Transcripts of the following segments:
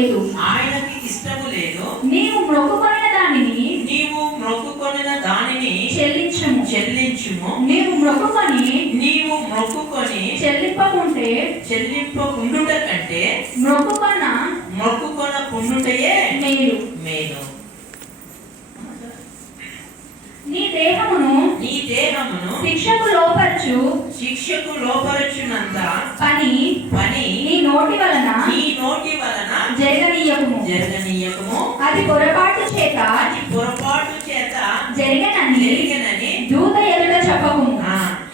లేదు. ఆయనకి ఇష్టము లేదు. నీవు మొక్కుకొనిన దానిని చెల్లించుము. నీవు మొక్కుకొని చెల్లింపకుండుట కంటే మొక్కుకొనకుండుటయే మేలు. నీ దేహమును శిక్షకు లోపరచునంత పని నీ నోటి వలన జరగనీయకుము. అది పొరపాటు చేత జరిగనని దూత ఎదుట చెప్పకుము.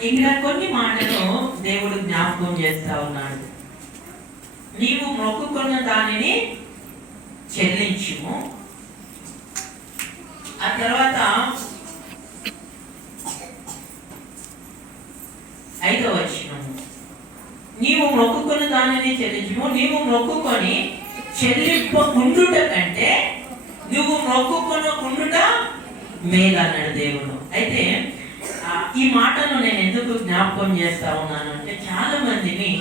ఇక్కడ కొన్ని మాటలు దేవుడు జ్ఞాపకం చేస్తా ఉన్నాడు. నీవు మొక్కుకున్న దానిని చెల్లించుము. ఆ తర్వాత 5వ వచనం, నీవు మొక్కుకున్న దానిని చెల్లించుము. నీవు మొక్కుకొని చెల్లింపకుండుట కంటే నువ్వు మొక్కుకొనకుండుట మేలు అన్నాడు దేవుడు. అయితే ఈ మాటను నేను ఎందుకు జ్ఞాపకం చేస్తా ఉన్నాను అంటే, చాలా మందిని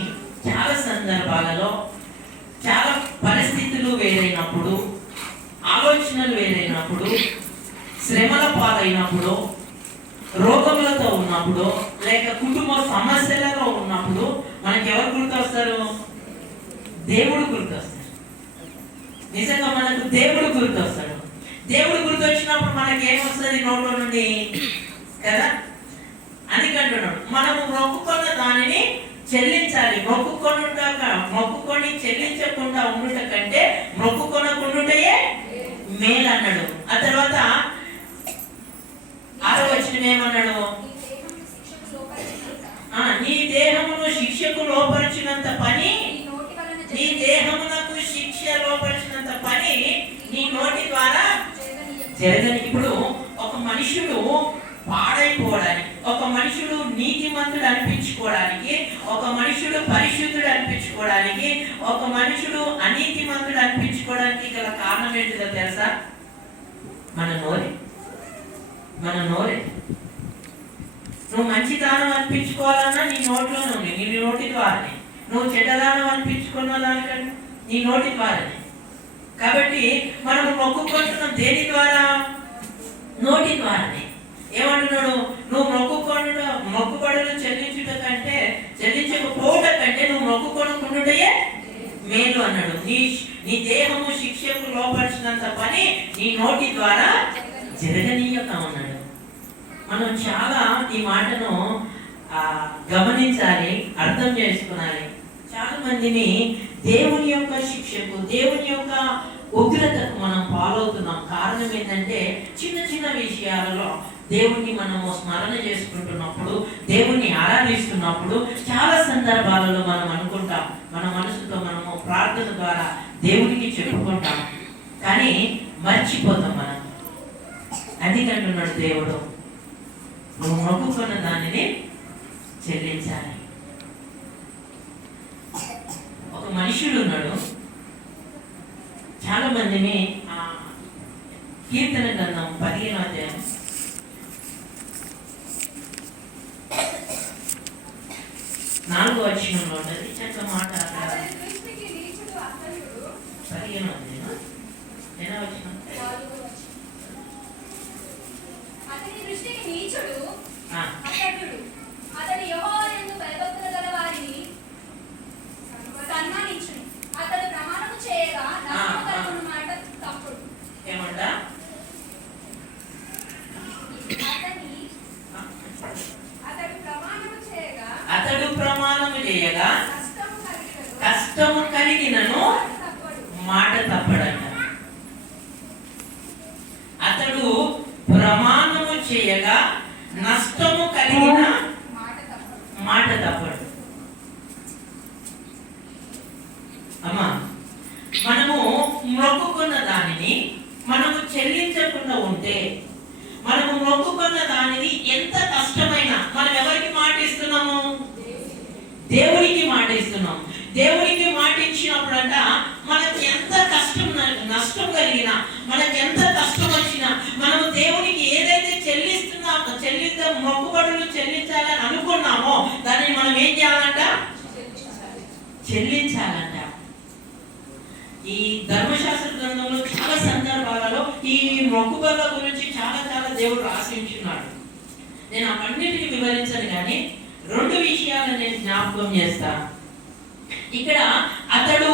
చాలా సందర్భాలలో చాలా పరిస్థితులు వేరైనప్పుడు, ఆలోచనలు వేరైనప్పుడు, శ్రమల పాలైనప్పుడు, రోగములతో ఉన్నప్పుడు, లేక కుటుంబ సమస్యలలో ఉన్నప్పుడు మనకి ఎవరు గుర్తొస్తారు? దేవుడు గుర్తొస్తాడు. నిజంగా మనకు దేవుడు గుర్తొస్తాడు. దేవుడు గుర్తొచ్చినప్పుడు మనకి ఏమొస్తుంది నోట్లో నుండి కదా? అందుకంటున్నాడు, మనము మొక్కుకున్న దానిని చెల్లించాలి. మొక్కుకొని చెల్లించకుండా ఉండుట కంటే మొక్కుకొనకుండుటయే మేలు అన్నాడు. ఆ తర్వాత 6వ వచనం ఏమన్నాడు? నీ దేహమును శిక్షకు లోపరిచినంత పని, నీ దేహమునకు శిక్ష లోపరిచినంత పని నీ నోటి ద్వారా జరగని. ఇప్పుడు ఒక మనుషుడు పాడైపోవడానికి, ఒక మనుషుడు నీతిమంతుడు అనిపించుకోవడానికి, ఒక మనుషుడు పరిశుద్ధుడు అనిపించుకోవడానికి, ఒక మనుషుడు అనీతిమంతుడు అనిపించుకోవడానికి గల కారణం ఏంటిదో తెలుసా? మన నోరే. నువ్వు మంచిదానం అనిపించుకోవాలన్నా నీ నోట్లోనే ఉంది, నీ నోటి ద్వారానే. నువ్వు చెడ్డదానం అనిపించుకున్న దానికంటే నీ నోటి ద్వారానే. కాబట్టి మనం మొక్కుకుంటున్నాం దేని ద్వారా? నోటి ద్వారానే. ఏమంటున్నాడు? నువ్వు మొక్కుబడులు చెల్లించకపోవట కంటే నువ్వు మొక్కుకొనకుండుటయే మేలు అన్నాడు. నీ దేహము శిక్షకు లోపరిచినంత పని నీ నోటి ద్వారా జరగనీయక అన్నాడు. మనం చాలా ఈ మాటను గమనించాలి, అర్థం చేసుకోవాలి. చాలా మందిని దేవుని యొక్క శిక్షకు, దేవుని యొక్క ఉగ్రతకు మనం పాలవుతున్నాం. కారణం ఏంటంటే, చిన్న చిన్న విషయాలలో దేవుణ్ణి మనము స్మరణ చేసుకుంటున్నప్పుడు, దేవుణ్ణి ఆరాధిస్తున్నప్పుడు చాలా సందర్భాలలో మనం అనుకుంటాం, మన మనసుతో మనము ప్రార్థన ద్వారా దేవునికి చెప్పుకుంటాం, కానీ మర్చిపోతాం మనం. అందుకంటున్నాడు దేవుడు, నువ్వు మొక్కుకున్న దానిని చెల్లించాలి. ఒక మనుషుడు ఉన్నాడు, చాలా మందిని కీర్తన గ్రంథం 15వ అధ్యాయం 4వ వచనంలో ఉన్నది. చెత్త మాట 15వ అధ్యాయం 8వ వచనం. అతడు యెహోవాయందు భయభక్తులు గల వారిని సన్మానించును. అతడు ప్రమాణము చేయగా నష్టము కలుగును మాట తప్పుడు. ఏమంట? అతడు ప్రమాణము చేయగా కష్టము కలిగినను మాట తప్పడంట. అతడు ప్రమాణము చేయగా నష్టము కలిగిన మాట తప్పడు. అమ్మా, మనము మొక్కుకున్న దానిని మనము చెల్లించకుండా ఉంటే, మనము మొక్కుకున్న దానిని ఎంత కష్టమైనా మనం ఎవరికి మాట ఇస్తున్నాము? దేవునికి మాట ఇస్తున్నాం. దేవునికి మాట ఇచ్చినప్పుడంట మనకి ఎంత నష్టం కలిగినా, మనకి ఎంత కష్టం వచ్చినా, మనము దేవునికి ఏదైతే చెల్లిద్దాం మొక్కుబడులు చెల్లించాలని అనుకున్నామో దాన్ని మనం ఏం చేయాలంట? చెల్లించాలంట. ఈ ధర్మశాస్త్ర గ్రంథంలో చాలా సందర్భాలలో ఈ మొక్కుబళ్ళ గురించి చాలా చాలా దేవుడు రాసించున్నాడు. నేను అవన్నిటిని వివరించను కానీ 2 విషయాలను నేను జ్ఞాపకం చేస్తా. ఇక్కడ అతడు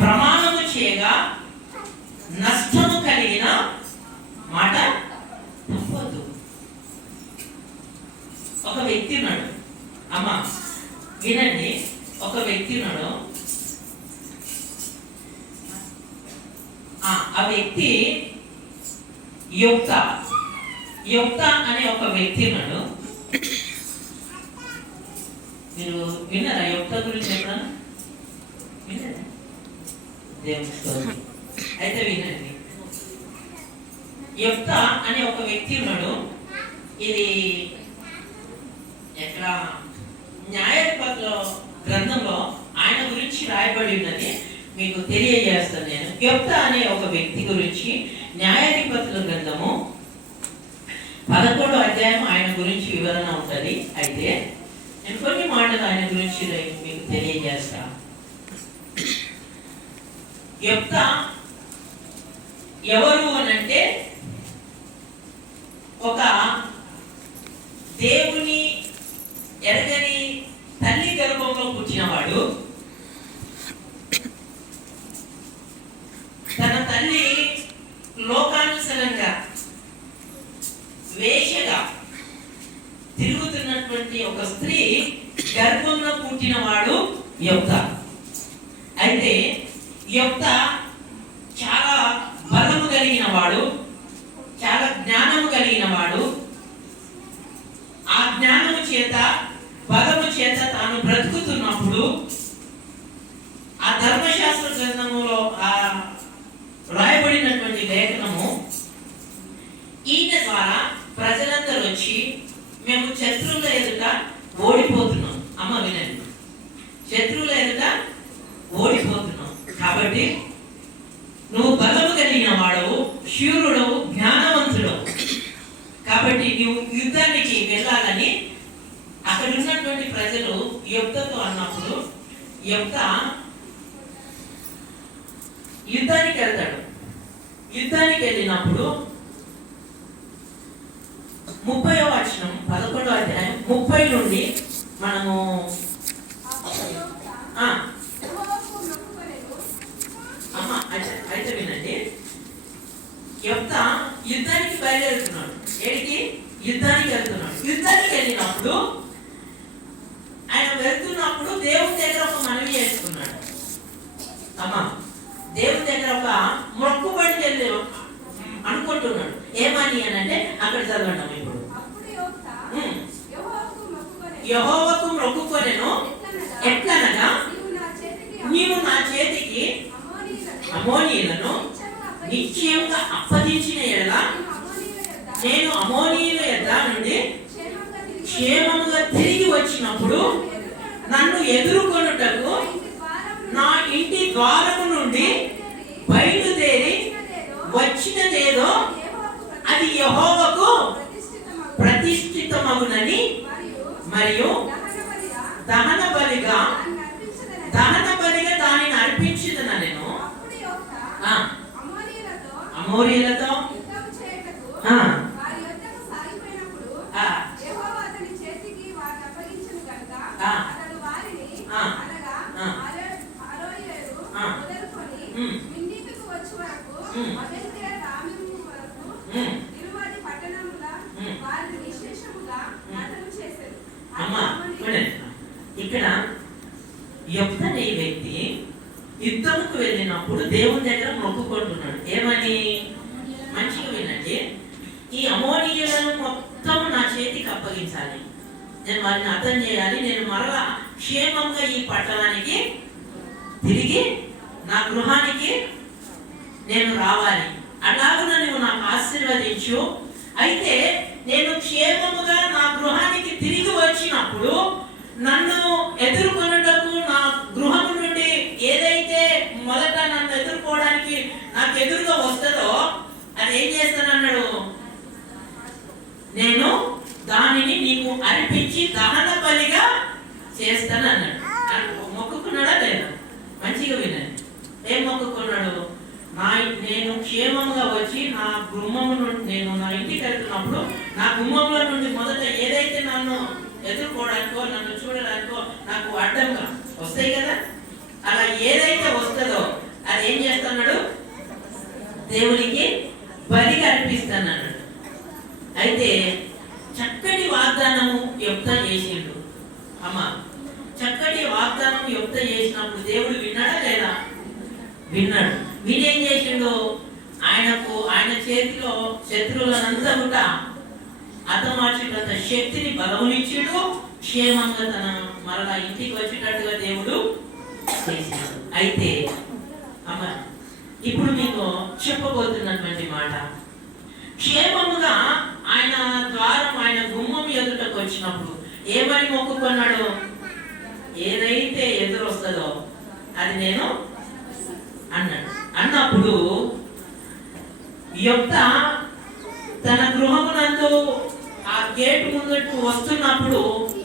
ప్రమాణము చేయగా నష్టము కలిగిన మాట తప్పదు. ఒక వ్యక్తి ఉన్నాడు, అమ్మ వినండి, ఒక వ్యక్తి ఉన్నాడు. ఆ వ్యక్తి యుక్త అనే ఒక వ్యక్తి ఉన్నాడు. మీరు విన్నారా యుక్త గురించి ఎప్పుడన్నా? విన్నారా? దేవుని స్తోత్రం. అయితే వినండి, యుక్త అనే ఒక వ్యక్తి ఉన్నాడు. ఇది ఎక్కడ న్యాయాధిపతుల గ్రంథంలో ఆయన గురించి రాయబడి ఉన్నది, మీకు తెలియజేస్తాను. నేను యుక్త అనే ఒక వ్యక్తి గురించి న్యాయాధిపతుల గ్రంథము 11వ అధ్యాయం ఆయన గురించి వివరణ ఉంటుంది. అయితే నేను కొన్ని మాటలు ఆయన గురించి మీకు తెలియజేస్తా. యుక్త ఎవరు అనంటే ఒక దేవుని ఎరగని తల్లి గర్భంలో పుట్టినవాడు. తన తల్లి లోకానుసరంగా వేషగా తిరుగుతున్నటువంటి ఒక స్త్రీ గర్భంలో పుట్టినవాడు యుక్త. అయితే యుక్త చాలా బలము కలిగిన వాడు, చాలా జ్ఞానము కలిగిన వాడు. ఆ జ్ఞానము చేత బలము చేత తాను బ్రతుకుతున్నప్పుడు ఆ ధర్మశాస్త్ర గ్రంథములో రాయబడినటువంటి లేఖనము ఈయన ద్వారా ప్రజలందరూ వచ్చి మేము శత్రువుల ఎదుట ఓడిపోతున్నాం. అమ్మ వినండి, శత్రువుల ఎదుట ఓడిపోతున్నాం కాబట్టి నువ్వు బలము కలిగిన వాడవు, శూరుడవు, జ్ఞానవంతుడవు, కాబట్టి నువ్వు యుద్ధానికి వెళ్ళాలని అక్కడ ఉన్నటువంటి ప్రజలు యుక్తతో అన్నప్పుడు యుక్త యుద్ధానికి వెళ్తాడు. యుద్ధానికి వెళ్ళినప్పుడు 30వ వచనం 11వ అధ్యాయం 30 నుండి మనము అమ్మ అయితే వినండి. యుక్త యుద్ధానికి బయలుదేరుతున్నాడు. ఏడికి? యుద్ధానికి వెళ్తున్నాడు. యుద్ధానికి వెళ్ళినప్పుడు ఆయన వెళ్తున్నప్పుడు దేవుని దగ్గర ఒక మనవి చేసుకున్నాడు. అమ్మ దేవుని దగ్గర ఒక మొక్కుబడి వెళ్ళి అనుకుంటున్నాడు. ఏమని అని అంటే అక్కడ చదవండి ఇప్పుడు. యెహోవాకు మొక్కుకొనెను, ఎట్లనగా నీవు నా చేతికి అమోనీయులను నిశ్చయంగా అప్పగించిన ఎడల నేను అమోనీయుల యొద్ద నుండి క్షేమముగా తిరిగి వచ్చినప్పుడు నన్ను ఎదుర్కొనుటకు నా ఇంటి ద్వారము నుండి బయలుదేరి వచ్చినదేదో అది యెహోవాకు ప్రతిష్ఠితమగునని మరియు దహన బలిగా దానిని అర్పించుదన నేను అమోరీలతో ఇక్కడ యుక్త అనే వ్యక్తి యుద్ధంకు వెళ్ళినప్పుడు దేవుని దగ్గర మొక్కుకుంటున్నాడు. ఏమని? మంచిగా వినండి, ఈ అమోనీయులను మొత్తం నా చేతికి అప్పగించాలి, నేను వారిని అర్థం చేయాలి, నేను మరలా క్షేమంగా ఈ పట్టణానికి తిరిగి నా గృహానికి నేను రావాలి, అలాగున నువ్వు నాకు ఆశీర్వదించు. అయితే నేను క్షేమముగా నా గృహానికి తిరిగి వచ్చినప్పుడు నన్ను ఎదుర్కొనుటకు నా గృహం నుండి ఏదైతే మొదట నన్ను ఎదుర్కోవడానికి నాకు ఎదురుగా వస్తుందో అది ఏం చేస్తానన్నాడు, నేను దానిని నీకు అర్పించి దహన బలిగా చేస్తాను అన్నాడు. మొక్కుకున్నాడా లేదా? మంచిగా వినండి. ఏం మొక్కుకున్నాడు? నేను క్షేమంగా వచ్చి నా గుమ్మము నుండి నేను నా ఇంటికి వెళ్తున్నప్పుడు నా గుమ్మంలో నుండి మొదట ఏదైతే నన్ను ఎదుర్కోవడానికో నన్ను చూడడానికో నాకు అడ్డంగా వస్తాయి కదా, అలా ఏదైతే వస్తుందో అది ఏం చేస్తున్నాడు? దేవునికి బలిగా అర్పిస్తున్నాడు. అయితే చక్కటి వాగ్దానము యెఫ్తా చేసిండు. అమ్మ, చక్కటి వాగ్దానం యెఫ్తా చేసినప్పుడు దేవుడు విన్నాడా లేదా? విన్నాడు. వీడేం చేసిండు? ఆయన చేతిలో శత్రువులనంతా కూడా హతమార్చేటంత శక్తిని బలమునిచ్చిండు. క్షేమంగా తన మరలా ఇంటికి వచ్చేటట్టుగా దేవుడు చేశాడు. అయితే అమ్మ, ఇప్పుడు మీకు చెప్పబోతున్నటువంటి మాట, క్షేమముగా ఆయన ద్వారం ఆయన గుమ్మం ఎదుటకు వచ్చినప్పుడు ఏమని మొక్కుకున్నాడు? ఏదైతే ఎదురు వస్తుందో అది నేను అన్నాడు. అన్నప్పుడు యెఫ్తా తన గృహమునందు ఆ గేటు ముందుకు వస్తున్నప్పుడు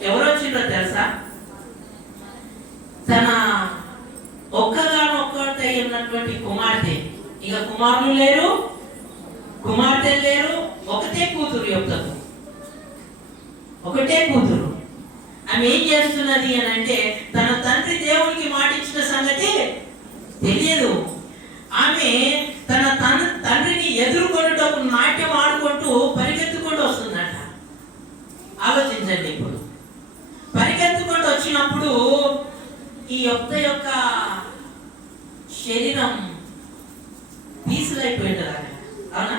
ఎవరు వచ్చిందో తెలుసా? తన ఒక్కగానొక్కతే ఉన్నటువంటి కుమార్తె. ఇక కుమారులు లేరు, కుమార్తె లేరు, ఒకటే కూతురు. యెఫ్తాకు ఒకటే కూతురు. ఆమె ఏం చేస్తున్నది అని అంటే, తన తండ్రి దేవునికి మాట ఇచ్చిన సంగతి తెలియదు. ఆమె తన తండ్రిని ఎదుర్కొనేటప్పుడు నాట్యం ఆడుకుంటూ పరిగెత్తుకుంటూ వస్తుందట. ఆలోచించండి. ఇప్పుడు పరిగెత్తుకుంటూ వచ్చినప్పుడు ఈ యెఫ్తా యొక్క శరీరం పీసులైపోయింది. అవునా?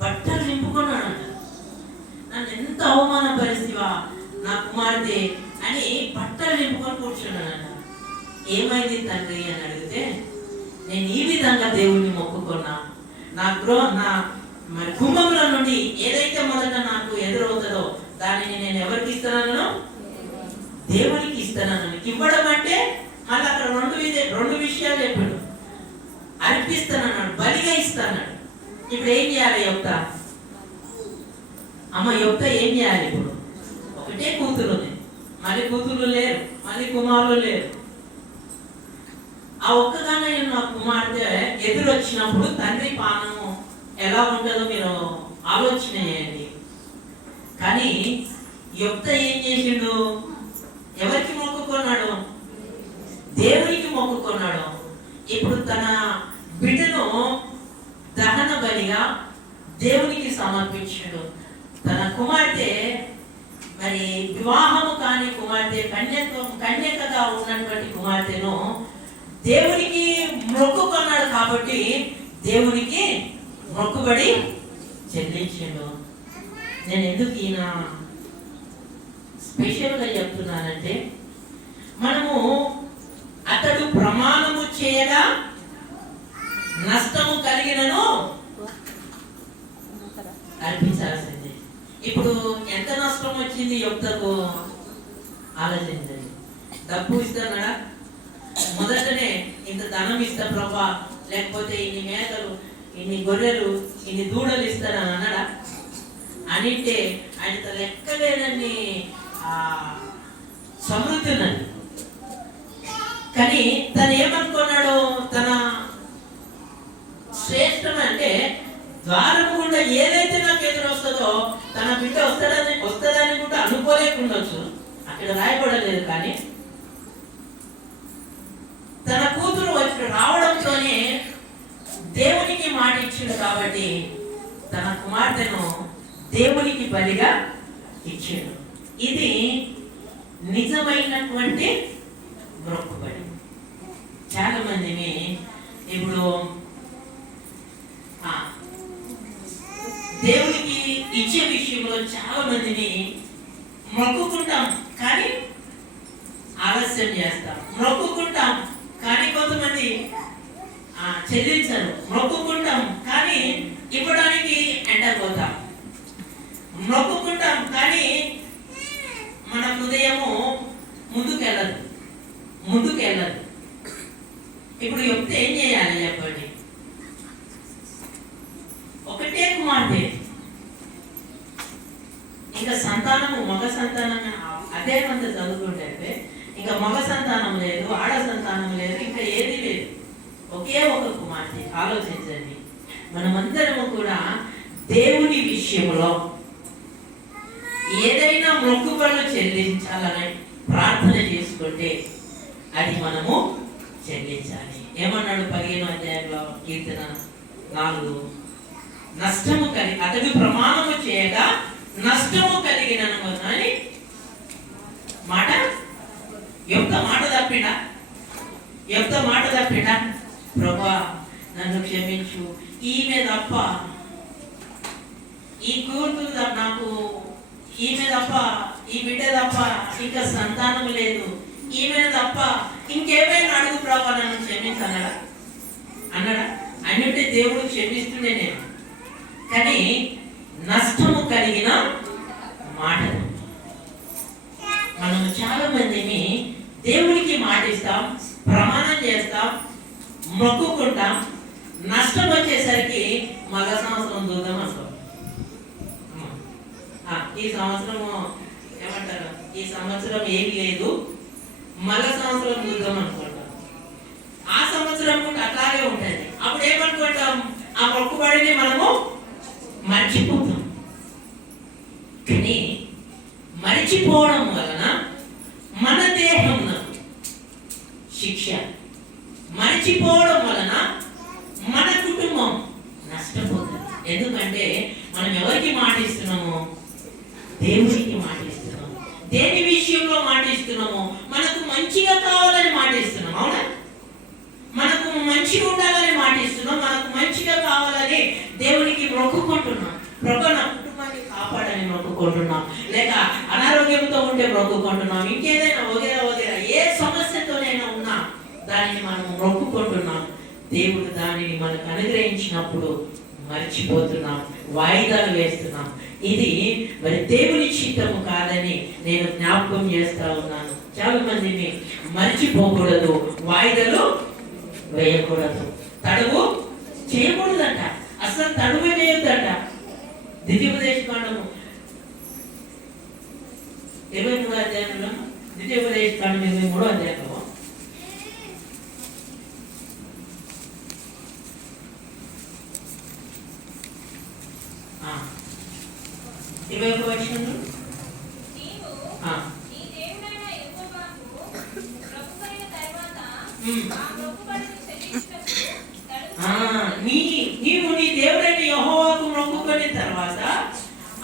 బట్టలు నింపుకున్నాడు. నన్ను ఎంత అవమానపరిస్థితివా నా కుమార్తె అని బట్టలు నింపుకొని కూర్చున్నాడట. ఏమైంది తండ్రి అని అడిగితే, నేను ఈ విధంగా దేవుణ్ణి మొక్కుకున్నా, నా మరి గుమ్మంలో నుండి ఏదైతే మొదట నాకు ఎదురవుతుందో దానిని నేను ఎవరికి ఇస్తున్నాను? దేవునికి ఇస్తున్నాను. ఇవ్వడం అంటే మళ్ళీ అక్కడ రెండు విషయాలు చెప్పాడు. అర్పిస్తానన్నాడు, బలిగా ఇస్తానన్నాడు. ఇప్పుడు ఏం చేయాలి యెఫ్తా? అమ్మ, యెఫ్తా ఏం చేయాలి? ఇప్పుడు ఒకటే కూతురు ఉంది, మళ్ళీ కూతురు లేరు, మళ్ళీ కుమారులు లేరు. ఆ ఒక్కగానే నా కుమార్తె ఎదురు వచ్చినప్పుడు తండ్రి పానము ఎలా ఉంటుందో మీరు ఆలోచన చేయండి. కానీ యెఫ్తా ఏం చేసిండు? ఎవరికి మొక్కుకున్నాడు? దేవునికి మొక్కుకున్నాడు. ఇప్పుడు తన బిడ్డను దహన బలిగా దేవునికి సమర్పించాడు. తన కుమార్తె మరి వివాహము కాని కుమార్తె, కన్యకగా ఉన్నటువంటి కుమార్తెను దేవునికి మొక్కుకున్నాడు. కాబట్టి దేవునికి మొక్కుబడి చెల్లించాడు. నేను ఎందుకు ఈయన స్పెషల్గా చెప్తున్నానంటే, మనము అతడు ప్రమాణము చేయగా నష్టము కలిగినను అర్పించాల్సిందే. ఇప్పుడు ఎంత నష్టం వచ్చింది యెఫ్తాకు ఆలోచించండి. డబ్బు ఇస్తున్నాడా? మొదటనే ఇంత ధనం ఇస్తా ప్రభా, లేకపోతే ఇన్ని మేకలు, ఇన్ని గొర్రెలు, ఇన్ని దూడలు ఇస్తానని అన్నాడా? అనింటే ఆయనతో లెక్కలేనన్ని సమృద్ధి ఉన్నది. కానీ తను ఏమనుకున్నాడు? తన శ్రేష్టం అంటే ద్వారం గుండా ఏదైతే నాకు ఎదురు వస్తుందో తన బిడ్డ వస్తుందని కూడా అనుకోలేకుండొచ్చు. అక్కడ రాయబడలేదు. కానీ తన కూతురు వచ్చి రావడంతోనే దేవునికి మాట ఇచ్చిండు. కాబట్టి తన కుమార్తెను దేవునికి బలిగా ఇచ్చాడు. ఇది నిజమైనటువంటి మొక్కుబడి. చాలా మందిని ఇప్పుడు దేవునికి ఇచ్చే విషయంలో చాలా మందిని మొక్కుకుంటాం కానీ ఆలస్యం చేస్తాం. మొక్కుకుంటాం కానీ కొంతమంది చెల్లించరు. మొక్కుకుంటాం కానీ ఇవ్వడానికి ఎండపోతాం. మొక్కుకుంటాం కానీ మన హృదయము ముందుకెళ్ళదు. ఇప్పుడు యెఫ్తా ఏం చేయాలి చెప్పండి? ఒకటే కుమార్తె, ఇంకా సంతానము మగ సంతానం అదే కొంత చదువుకుంటే ఇంకా మగ సంతానం లేదు, ఆడ సంతానం లేదు, ఇంకా ఏది లేదు. ఒకే ఒక కుమార్తె. ఆలోచించండి, మనమందరము కూడా దేవుని విషయంలో ఏదైనా మొక్కుబడులు చెల్లించాలని ప్రార్థన చేసుకుంటే అది మనము చెల్లించాలి. ఏమన్నాడు 15వ అధ్యాయంలో కీర్తన 4, నష్టము కలిగి అతడు ప్రమాణము చేయగా నష్టము కలిగిన అని మాట యొక్క మాట తప్పిడా ప్రభా నన్ను క్షమించు, ఈమె తప్ప ఈ కూతురు నాకు, ఈమె తప్ప ఈ బిడ్డ తప్ప ఇంకా సంతానం లేదు, ఈమె తప్ప ఇంకేమైనా అడుగు ప్రభా నన్ను క్షమించన్నాడా? అన్నాడా? అన్నింటి దేవుడు క్షమిస్తుండే నేను. కానీ నష్టము కలిగిన మాటలు మనం చాలా మందిని దేవుడికి మాటిస్తాం, ప్రమాణం చేస్తాం, మొక్కుకుంటాం, నష్టం వచ్చేసరికి మళ్ళా సంవత్సరం చూద్దాం అనుకో. ఈ సంవత్సరము ఏమంటారు, ఈ సంవత్సరం ఏమి లేదు, మళ్ళా సంవత్సరం చూద్దాం అనుకుంటాం. ఆ సంవత్సరం కూడా అట్లాగే ఉంటుంది. అప్పుడు ఏమనుకుంటాం, ఆ మొక్కుబడిని మనము మర్చిపోతాం. కానీ మర్చిపోవడం వలన మన దేహంలో శిక్ష, మర్చిపోవడం వలన మన కుటుంబం నష్టపోతుంది. ఎందుకంటే మనం ఎవరికి మాటిస్తున్నాము? దేవుడికి మాటిస్తున్నాము. దేని విషయంలో మాటిస్తున్నాము? మనకు మంచిగా కావాలని మాటిస్తున్నాం. అవునా? మనకు మంచిగా ఉండాలని మాటిస్తున్నాం, మనకు మంచిగా కావాలని దేవునికి మొక్కుకుంటున్నాం. ప్రభు నా కుటుంబాన్ని కాపాడని మొక్కుకుంటున్నాం, లేక అనారోగ్యంతో ఉంటే మొక్కుకుంటున్నాం, ఇంకేదైనా వగేరా వగేరా ఏ సమస్యతోనైనా ఉన్నా దానిని మనం మొక్కుకుంటున్నాం. దేవుడు దానిని మనకు అనుగ్రహించినప్పుడు మర్చిపోతున్నాం, వాయిదాలు వేస్తున్నాం. ఇది మరి దేవుని చిత్తము కాదని నేను జ్ఞాపకం చేస్తా ఉన్నాను. చాలా మందిని మర్చిపోకూడదు, వాయిదాలు వేయకూడదు, తడువు చేయకూడదంట. అసలు తడువు చేయొద్దంట. ద్వితీయోపదేశకాండము 23వ అధ్యాయంలో, ద్వితీయోపదేశకాండం 23వ అధ్యాయంలో నీవు నీ దేవుడైన యెహోవాకు మొక్కుకున్న తర్వాత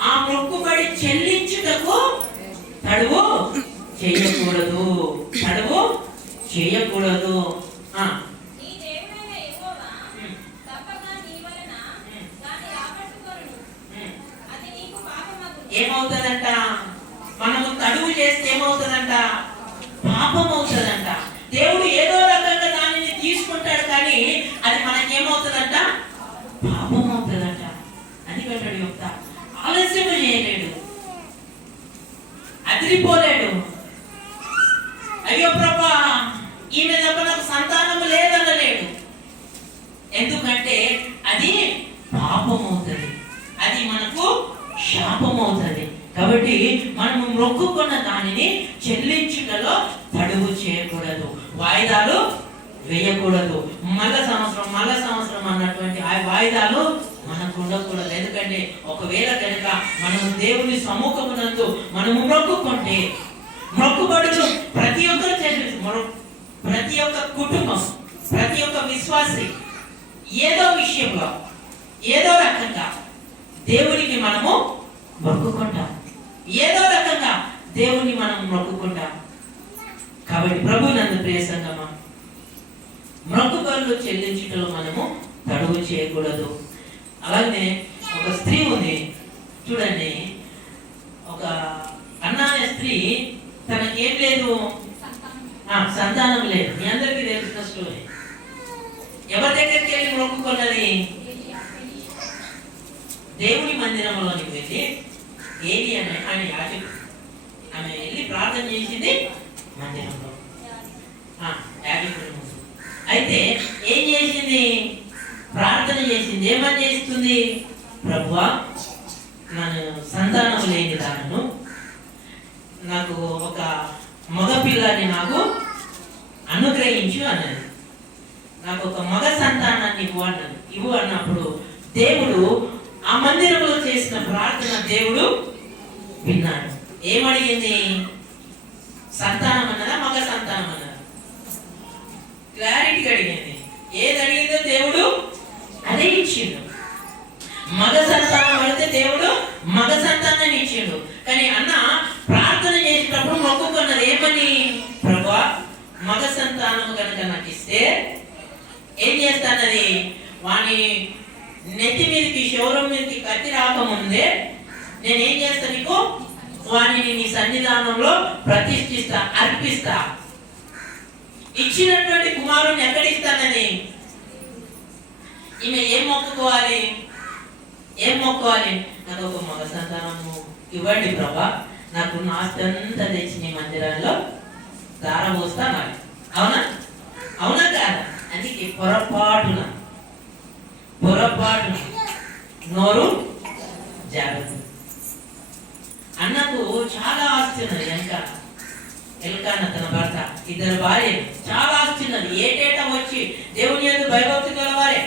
ఆ మొక్కుబడి చెల్లించుటకు తడువు చేయకూడదు, తడువు చేయకూడదు. ఏమవుతుందంట? మనము తడువు చేస్తే ఏమవుతుందంట? పాపం అవుతుందంట. దేవుడు ఏదో రకంగా దానిని తీసుకుంటాడు, కానీ అది మనకేమవుతుందంట? పాపం అవుతుందంట. అందుకంటాడు యుక్త ఆలస్యం చేయలేడు, అదిరిపోలేడు. అయ్యో ప్రభా ఈమె తప్ప నాకు సంతానం లేదనలేడు. ఎందుకంటే అది పాపం అవుతుంది, అది మనకు శాపం అవుతుంది. కాబట్టి మనము మొక్కుకున్న దానిని చెల్లించుటలో తడువు చేయకూడదు, వాయిదాలు వేయకూడదు. మళ్ళా సంవత్సరం అన్నటువంటి ఆ వాయిదాలు మనకు ఉండకూడదు. ఎందుకంటే ఒకవేళ కనుక మనము దేవుని సముఖమునందు మనము మొక్కుకుంటే, మొక్కుబడులు ప్రతి ఒక్కరు చేసి, ప్రతి ఒక్క కుటుంబం, ప్రతి ఒక్క విశ్వాసి ఏదో విషయంలో ఏదో రకంగా దేవునికి మనము మొక్కుకుంటాం, ఏదో రకంగా దేవుని మనం మొక్కుకుంటాం. కాబట్టి ప్రభు నందు ప్రియ సంగమా, మొక్కుబడులు చెల్లించటంలో మనము తడువు చేయకూడదు. అలాగే ఒక స్త్రీ ఉంది చూడండి, ఒక అన్నాయ స్త్రీ, తనకేం లేదు, సంతానం లేదు. మీ అందరికీ తెలిసిన స్టోరీ. ఎవరి దగ్గరికి వెళ్ళి మొక్కుకున్నది? దేవుని మందిరంలోనికి వెళ్ళి ఏలి అనే ఆయన యాజకుడు, ఆమె వెళ్ళి ప్రార్థన చేసింది మందిరంలో, యాజకుడు. అయితే ఏం చేసింది? ప్రార్థన చేసింది. ఏమని చేస్తుంది? ప్రభువా నన్ను సంతానం లేని దానను, నాకు ఒక మగ పిల్లాన్ని నాకు అనుగ్రహించు అన్నది. నాకు ఒక మగ సంతానాన్ని ఇవ్వు అన్నప్పుడు దేవుడు ఆ మందిరంలో చేసిన ప్రార్థన దేవుడు విన్నాడు. ఏమడిగింది? సంతానం అన్నదా, మగ సంతానం అన్నదా? క్లారిటీగా అడిగింది. ఏది అడిగిందో దేవుడు అదే ఇచ్చిండు. మగ సంతానం అడిగితే దేవుడు మగ సంతానాన్ని ఇచ్చిండు. కానీ అన్న ప్రార్థన చేసేటప్పుడు మొక్కుకున్నది ఏమని? ప్రభువా, మగ సంతానం కనుక నాకు ఇస్తే ఏం చేస్తానది? వాని నెత్తి మీదకి, శౌరం మీదకి కత్తి రాకముందే నేనేం చేస్తా? నీకు వాణిని నీ సన్నిధానంలో ప్రతిష్ఠిస్తా, అర్పిస్తా. ఇచ్చినటువంటి కుమారుని ఎక్కడిస్తానని ఈమె ఏం మొక్కుకోవాలి? నాకు ఒక మగ సంతానము ఇవ్వండి ప్రభా, నాకు ఆస్తి అంతా తెచ్చి నీ మందిరాల్లో దారపోస్తా మరి. అవునా కాదా? అందుకే పొరపాటున నోరు జాగ్రత్త. అన్నకు చాలా ఆస్తి ఉన్నది. ఎల్కానా తన భర్త, 2 భార్యలు, చాలా ఆస్తి ఉన్నది. ఏటేటా వచ్చి దేవుని యందు భయభక్తి గలవారే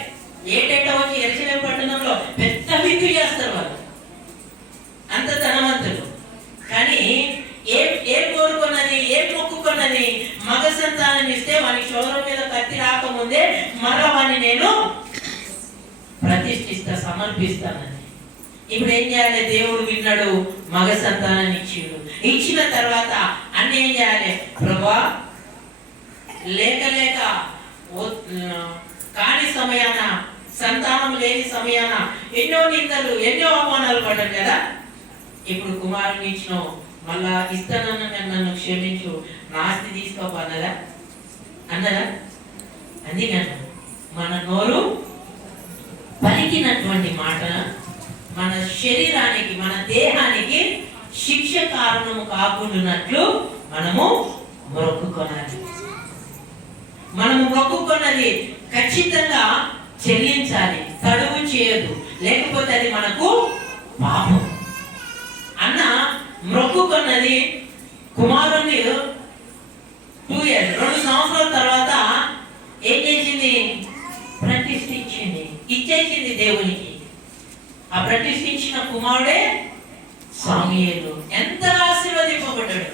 ఏటేటా వచ్చి యెరూషలేము పట్టణంలో పెద్ద విందు చేస్తారు వాళ్ళు, అంత ధనవంతులు. కానీ ఏం కోరుకున్నది? ఏం మొక్కుకున్నది? మగ సంతానాన్ని ఇస్తే వానికి శౌరం మీద కత్తి రాకముందే మరలా వాడిని నేను ప్రతిష్ఠిస్తా, సమర్పిస్తానని. ఇప్పుడు ఏం చేయాలి? దేవుడు విన్నాడు, మగ సంతానాన్ని ఇచ్చిండు. ఇచ్చిన తర్వాత అన్న ఏం చేయాలి? ప్రభువా, లేక కాని సమయాన, సంతానం లేని సమయాన ఎన్నో నిందలు, ఎన్నో అవమానాలు పడ్డాడు కదా. ఇప్పుడు కుమారుని ఇచ్చినావు, మళ్ళా ఇస్తానన్న నన్ను క్షమించు, నా ఆస్తి తీసుకోపో అన్నదా? అందుకన్నా మన నోరు పలికినటువంటి మాట మన శరీరానికి, మన దేహానికి శిక్ష కారణము కాకుండానట్లు మనము మొక్కుకొనాలి. మనము మొక్కుకున్నది ఖచ్చితంగా చెల్లించాలి, తడువు చేయదు, లేకపోతే అది మనకు పాపం. అన్న మొక్కుకున్నది కుమారుణ్ణి 2 years 2 సంవత్సరాల తర్వాత ఏం చేసింది? ప్రతిష్ఠించింది, ఇచ్చేసింది దేవునికి. ఆ ప్రతిష్ఠించిన కుమారుడే సమూయేలు. ఎంతగా ఆశీర్వదింపబడ్డాడు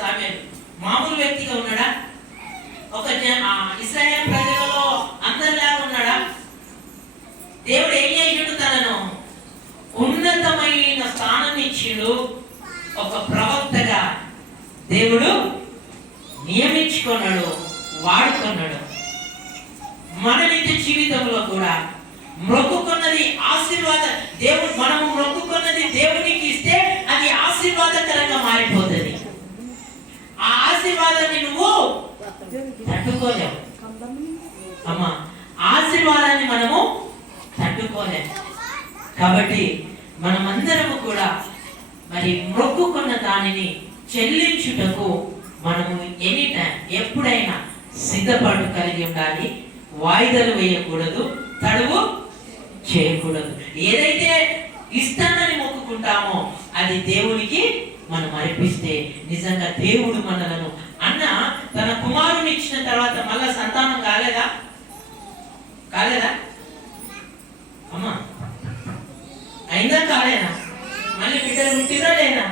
సమూయేలు. మామూలు వ్యక్తిగా ఉన్నాడా? ఒక ఇశ్రాయేలు ప్రజలలో అందరిలాగా ఉన్నాడా? దేవుడు ఏం చేసిండు? తనను ఉన్నతమైన స్థానం ఇచ్చిండు. ఒక ప్రవక్తగా దేవుడు నియమించుకున్నాడు, వాడుకున్నాడు. మన నిత్య జీవితంలో కూడా మొక్కుకున్నది ఆశీర్వాద దేవుడు, మనము మొక్కుకున్నది దేవునికి ఇస్తే అది ఆశీర్వాదకరంగా మారిపోతుంది. ఆ ఆశీర్వాదాన్ని నువ్వు తట్టుకోలేవు అమ్మా, ఆశీర్వాదాన్ని మనము తట్టుకోలేము. కాబట్టి మనమందరము కూడా మరి మొక్కుకున్న దానిని చెల్లించుటకు మనము ఎనీ టైం, ఎప్పుడైనా సిద్ధపాటు కలిగి ఉండాలి. వాయిదాలు వేయకూడదు, తడువు చేయకూడదు. ఏదైతే ఇస్తానని మొక్కుకుంటామో అది దేవునికి మనం అర్పిస్తే నిజంగా దేవుడు మనలను, అన్న తన కుమారుని ఇచ్చిన తర్వాత మళ్ళా సంతానం కాలేదా అమ్మా? అయిందా? కాలేదా? మళ్ళీ బిడ్డలు పుట్టిరా లేదా?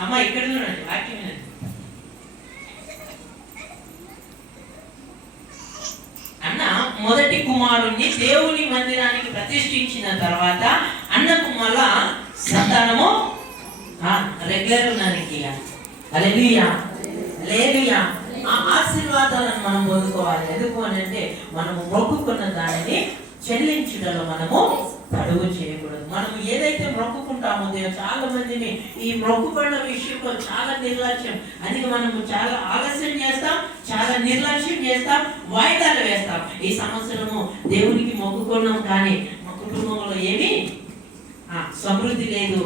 అమ్మ ఇక్కడ చూడండి, వాక్యం వినండి. అన్న మొదటి కుమారుణ్ణి దేవుని మందిరానికి ప్రతిష్ఠించిన తర్వాత అన్నకు మళ్ళా సంతానము రెగ్యులర్ ఉన్నానికి ఆ ఆశీర్వాదాలను మనం పొందుకోవాలి. ఎందుకు అని అంటే మనము మొక్కుకున్న దానిని చెల్లించుటలో మనము తడువు చేయకూడదు. మనం ఏదైతే మొక్కుకుంటామో చాలా మందిని ఈ మొక్కుబడుల విషయంలో చాలా నిర్లక్ష్యం, అందుకే మనము చాలా ఆలస్యం చేస్తాం, చాలా నిర్లక్ష్యం చేస్తాం, వాయిదాలు వేస్తాం. ఈ సంవత్సరము దేవునికి మొక్కుకున్నాం కానీ మా కుటుంబంలో ఏమీ సమృద్ధి లేదు,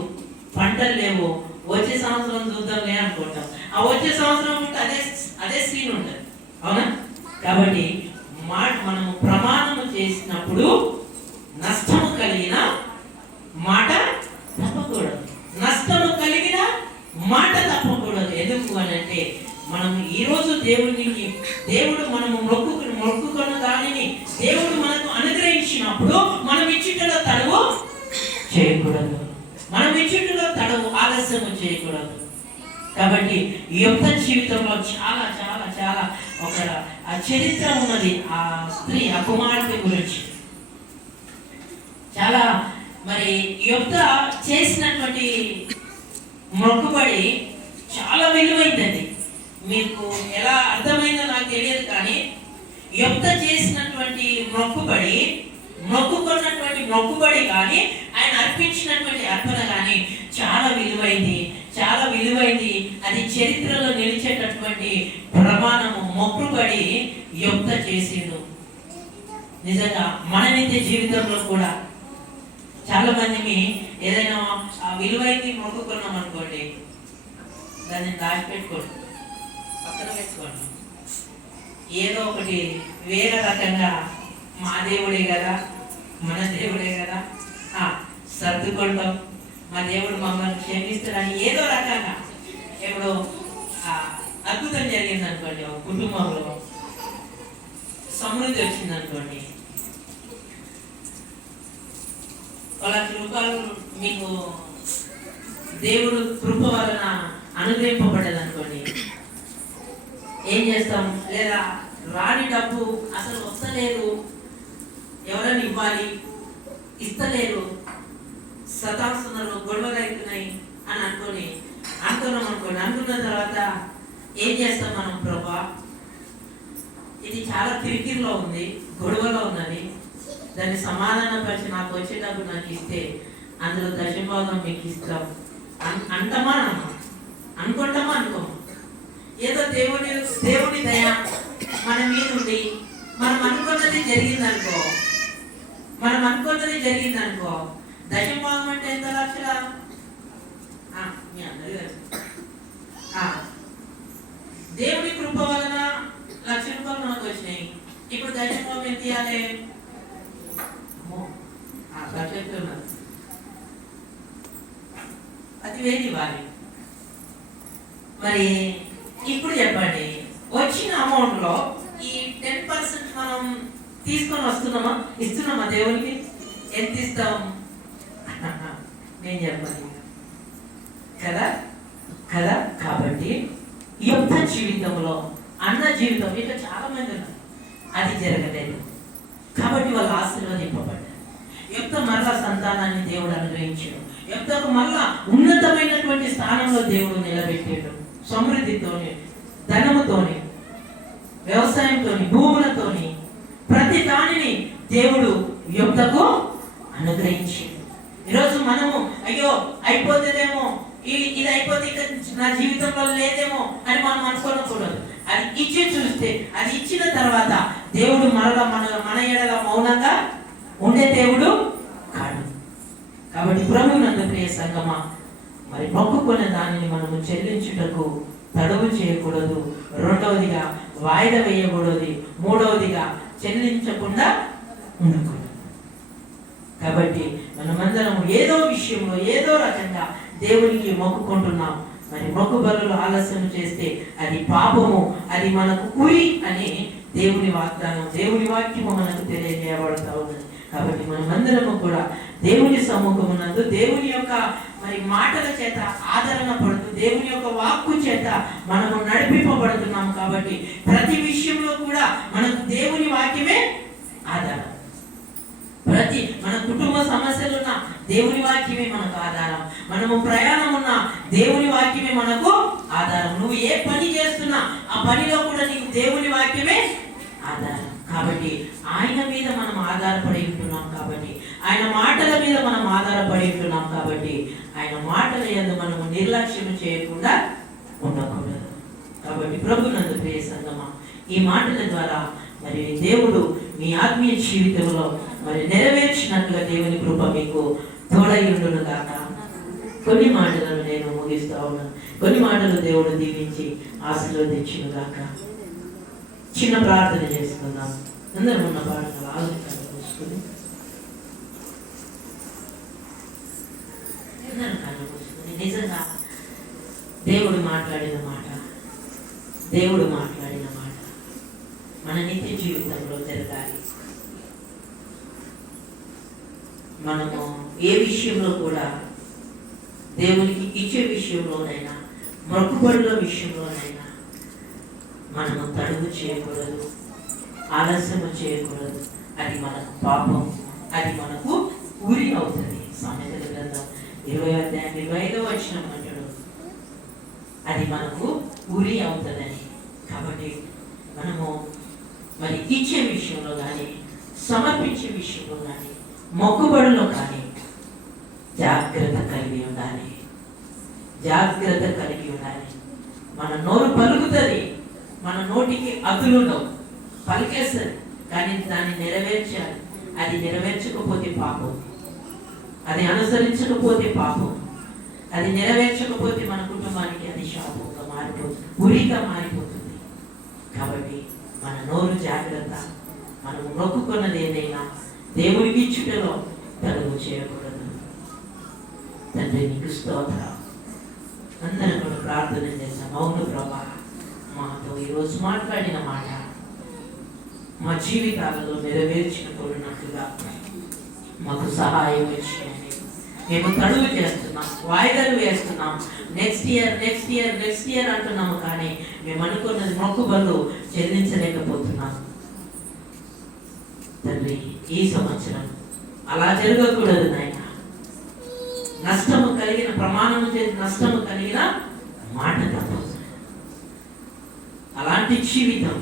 పంటలు లేవు, వచ్చే సంవత్సరం చూద్దాంలే అనుకుంటాం. ఆ వచ్చే సంవత్సరం ఉంటే అదే సీన్ ఉంటుంది. అవునా? కాబట్టి మనము ప్రమాణము చేసినప్పుడు నష్టము కలిగిన మాట తప్పకూడదు, నష్టము కలిగిన మాట తప్పకూడదు. ఎందుకు అని అంటే మనం ఈరోజు దేవుడు దేవుడు మనము మొక్కుకున్న దానిని దేవుడు మనకు అనుగ్రహించినప్పుడు మనం ఇచ్చుటలో తడవు చేయకూడదు. మనం ఇచ్చుటలో తడవు ఆలస్యము చేయకూడదు. కాబట్టి ఈ యొక్క జీవితంలో చాలా చాలా చాలా ఒక చరిత్ర ఉన్నది. ఆ స్త్రీ, ఆ కుమార్తె గురించి చాలా మరి యొక్క చేసినటువంటి మొక్కుబడి చాలా విలువైందండి. మీకు ఎలా అర్థమైందో నాకు తెలియదు, కానీ యొక్క చేసినటువంటి మొక్కుకున్నటువంటి మొక్కుబడి కానీ ఆయన అర్పించినటువంటి అర్పణ కానీ చాలా విలువైంది, చాలా విలువైంది. అది చరిత్రలో నిలిచేటటువంటి ప్రమాణము. మొక్కుబడి యొక్క చేసిండు. నిజంగా మన నిత్య జీవితంలో కూడా చాలా మందిని ఏదైనా విలువైంది మొక్కుకున్నాం అనుకోండి, దాన్ని దాచిపెట్టుకోండి, పక్కన పెట్టుకోండి. ఏదో ఒకటి వేరే రకంగా మా దేవుడే కదా, మన దేవుడే కదా సర్దుకుంటాం, మా దేవుడు మమ్మల్ని క్షమిస్తాడని ఏదో రకంగా. ఇప్పుడు అద్భుతం జరిగింది అనుకోండి, ఒక కుటుంబంలో సమృద్ధి వచ్చింది అనుకోండి, ₹1,00,000 మీకు దేవుడు కృప వలన అనుగ్రహింపబడ్డది అనుకోండి, ఏం చేస్తాం? లేదా రాని డబ్బు అసలు వస్తలేదు, ఎవరైనా ఇవ్వాలి, ఇస్తలేరు, సతాస్తున్నారు, గొడవలు అవుతున్నాయి అని అనుకున్నాం అనుకోండి. అనుకున్న తర్వాత ఏం చేస్తాం మనం? ప్రభా, ఇది చాలా కిరికిరిలో ఉంది, గొడవలో ఉన్నది, దాన్ని సమాధానపరిచి నాకు వచ్చేటప్పుడు నాకు ఇస్తే అందులో దశభాగం మీకు ఇస్తాం అంటమా అనుకుంటామా అనుకోము. ఏదో దేవుని దయ మన మీద ఉండి మనం అనుకున్నది జరిగిందనుకో దశభాగం అంటే ఎంత లక్షల? మీ అందరూ దేవుని కృప వలన ₹1,00,000 మనకు వచ్చినాయి. ఇప్పుడు దశభాగం ఎంత ఇవ్వాలి? అది వేది ఇవ్వాలి. మరి ఇప్పుడు చెప్పండి, వచ్చిన అమౌంట్ లో ఈ 10% మనం తీసుకొని ఇస్తున్నామా దేవునికి? ఎంత ఇస్తాం? నేను చెప్పాలి కదా. కాబట్టి ఈ యొక్క జీవితంలో అన్న జీవితం ఇట్లా చాలా మంది ఉన్నారు, అది జరగలేదు. కాబట్టి వాళ్ళు ఆశీర్వదింపబడ్డారు. యొక్క మరలా సంతానాన్ని దేవుడు అనుగ్రహించాడు. యొక్కకు మరలా ఉన్నతమైనటువంటి స్థానంలో దేవుడు నిలబెట్టాడు. సమృద్ధితోని, ధనముతోని, వ్యవసాయంతోని, భూములతోని, ప్రతి దానిని దేవుడు యొక్కకు అనుగ్రహించాడు. ఈరోజు మనము అయ్యో అయిపోతుందేమో, ఇది అయిపోతే ఇక నా జీవితంలో లేదేమో అని మనం అనుకోకూడదు. అది ఇచ్చి చూస్తే, అది ఇచ్చిన తర్వాత దేవుడు మరలా మన ఎడల మౌనంగా ఉండే దేవుడు కాడు. కాబట్టి ప్రభువునందు ప్రియ సంగమా, మరి మొక్కుకున్న దానిని మనము చెల్లించుటకు తడవు చేయకూడదు. రెండవదిగా వాయిదా వేయకూడదు. మూడవదిగా చెల్లించకుండా ఉండకూడదు. కాబట్టి మనమందరం ఏదో విషయంలో ఏదో రకంగా దేవునికి మొక్కుకుంటున్నాం. మరి మొక్కుబడులు ఆలస్యం చేస్తే అది పాపము, అది మనకు ఉరి అని దేవుని వాగ్దానం, దేవుని వాక్యము మనకు తెలియజేయబడతా ఉన్నది. కాబట్టి మనమందరము కూడా దేవుని సముఖమునందు దేవుని యొక్క మరి మాటల చేత ఆదరణ పడుతూ దేవుని యొక్క వాక్కు చేత మనము నడిపింపబడుతున్నాము. కాబట్టి ప్రతి విషయంలో కూడా మనకు దేవుని వాక్యమే ఆధారం. ప్రతి మన కుటుంబ సమస్యలున్న దేవుని వాక్యమే మనకు ఆధారం. మనము ప్రయాణం ఉన్న దేవుని వాక్యమే మనకు ఆధారం. నువ్వు ఏ పని చేస్తున్నా ఆ పనిలో కూడా నీకు దేవుని వాక్యమే ఆధారం. కాబట్టి ఆయన మీద మనం ఆధారపడి ఉంటున్నాం. కాబట్టి ఆయన మాటల మీద మనం ఆధారపడి ఉంటున్నాం. కాబట్టి ఆయన మాటల యందు మనము నిర్లక్ష్యం చేయకుండా ఉండకూడదు. కాబట్టి ప్రభునందు ప్రియ సంగమా, ఈ మాటల ద్వారా మరి దేవుడు మీ ఆత్మీయ జీవితంలో మరి నెరవేర్చినట్లుగా దేవుని కృప మీకు తోడై ఉండును గాక. కొన్ని మాటలను నేను ముగిస్తా ఉన్నాను. కొన్ని మాటలు దేవుడు దీవించి ఆశీర్వదించును గాక. చిన్న ప్రార్థన చేసుకుందాం. అందరం ఉన్న పాటలు ఆలోచన చూసుకుని నిజంగా దేవుడు మాట్లాడిన మాట మన నిత్య జీవితంలో జరగాలి. మనము ఏ విషయంలో కూడా దేవునికి ఇచ్చే విషయంలోనైనా, మొక్కుబడుల విషయంలోనైనా మనము తడుగు చేయకూడదు, ఆలస్యము చేయకూడదు. అది మనకు పాపం, అది మనకు ఉరి అవుతుంది. సామెతల గ్రంథం 20:25 అంటాడు, అది మనకు ఉరి అవుతుందని. కాబట్టి మనము మరి ఇచ్చే విషయంలో కానీ, సమర్పించే విషయంలో కానీ, మొక్కుబడిలో కానీ జాగ్రత్త కలిగి ఉండాలి. జాగ్రత్త కలిగి ఉండాలి. మన నోరు పలుకుతుంది, మన నోటికి అదులుండవు, పలికేస్తుంది, కానీ దాన్ని నెరవేర్చాలి. అది నెరవేర్చకపోతే పాపం, అది అనుసరించకపోతే పాపం, అది నెరవేర్చకపోతే మన కుటుంబానికి అది శాపంగా మారిపోతుంది, ఉరిగా మారిపోతుంది. కాబట్టి మన నోరు జాగ్రత్త. మనం మొక్కుకున్నది ఏదైనా దేవుడికి ఇచ్చుటలో తలుగు చేయకూడదు. తండ్రి నీకు స్తోత్రం. అందరం కూడా ప్రార్థన చేశాం. అవును ప్రభా, మాతో ఈరోజు మాట్లాడిన మాట మా జీవితాలలో నెరవేర్చుకున్నట్లుగా మాకు సహాయం చేయండి. మేము తడుగు చేస్తున్నాం, వాయిదాలు వేస్తున్నాం, నెక్స్ట్ ఇయర్ అంటున్నాము, కానీ మేము అనుకున్నది మొక్కుబళ్ళు చెల్లించలేకపోతున్నాం. తండ్రి, ఈ సంవత్సరం అలా జరగకూడదు నాయన. నష్టము కలిగిన ప్రమాణము చేసి నష్టము కలిగిన మాట తప్పదు. అలాంటి జీవితం,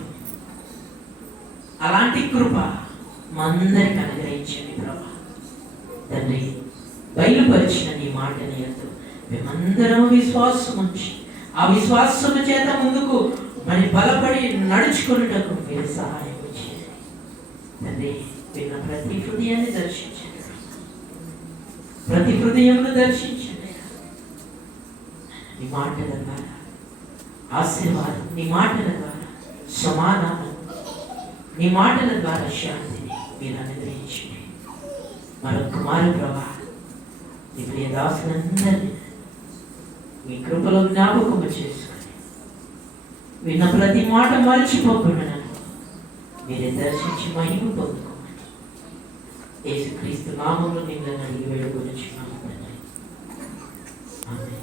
అలాంటి కృప మా అందరికి అనుగ్రహించండి ప్రభా. తండ్రి, బయలుపరిచిన నీ మాటని ఎంతో మేమందరం విశ్వాసం ఉంచి ఆ విశ్వాసము చేత ముందుకు మరి బలపడి నడుచుకున్నటకు మీరు సహాయం చేయండి. తండ్రి, విన్న ప్రతి హృదయాన్ని దర్శించండి, ప్రతి హృదయంలో దర్శించండి. నీ మాటల ద్వారా ఆశీర్వాదం, నీ మాటల ద్వారా సమాధానం, నీ మాటల ద్వారా శాంతిని మీరు అనుగ్రహించండి. మరొక మారు ప్రభా, నీ ప్రియ దాసులందరినీ మీ కృపలో జ్ఞాపకము చేసుకుని విన్న ప్రతి మాట మర్చిపోకుండా మీరే దర్శించి మహిమ పొందుకోమని యేసుక్రీస్తు నామములో మిమ్మల్ని అడిగి వేడుకొనుచున్నాము తండ్రి. ఆమేన్.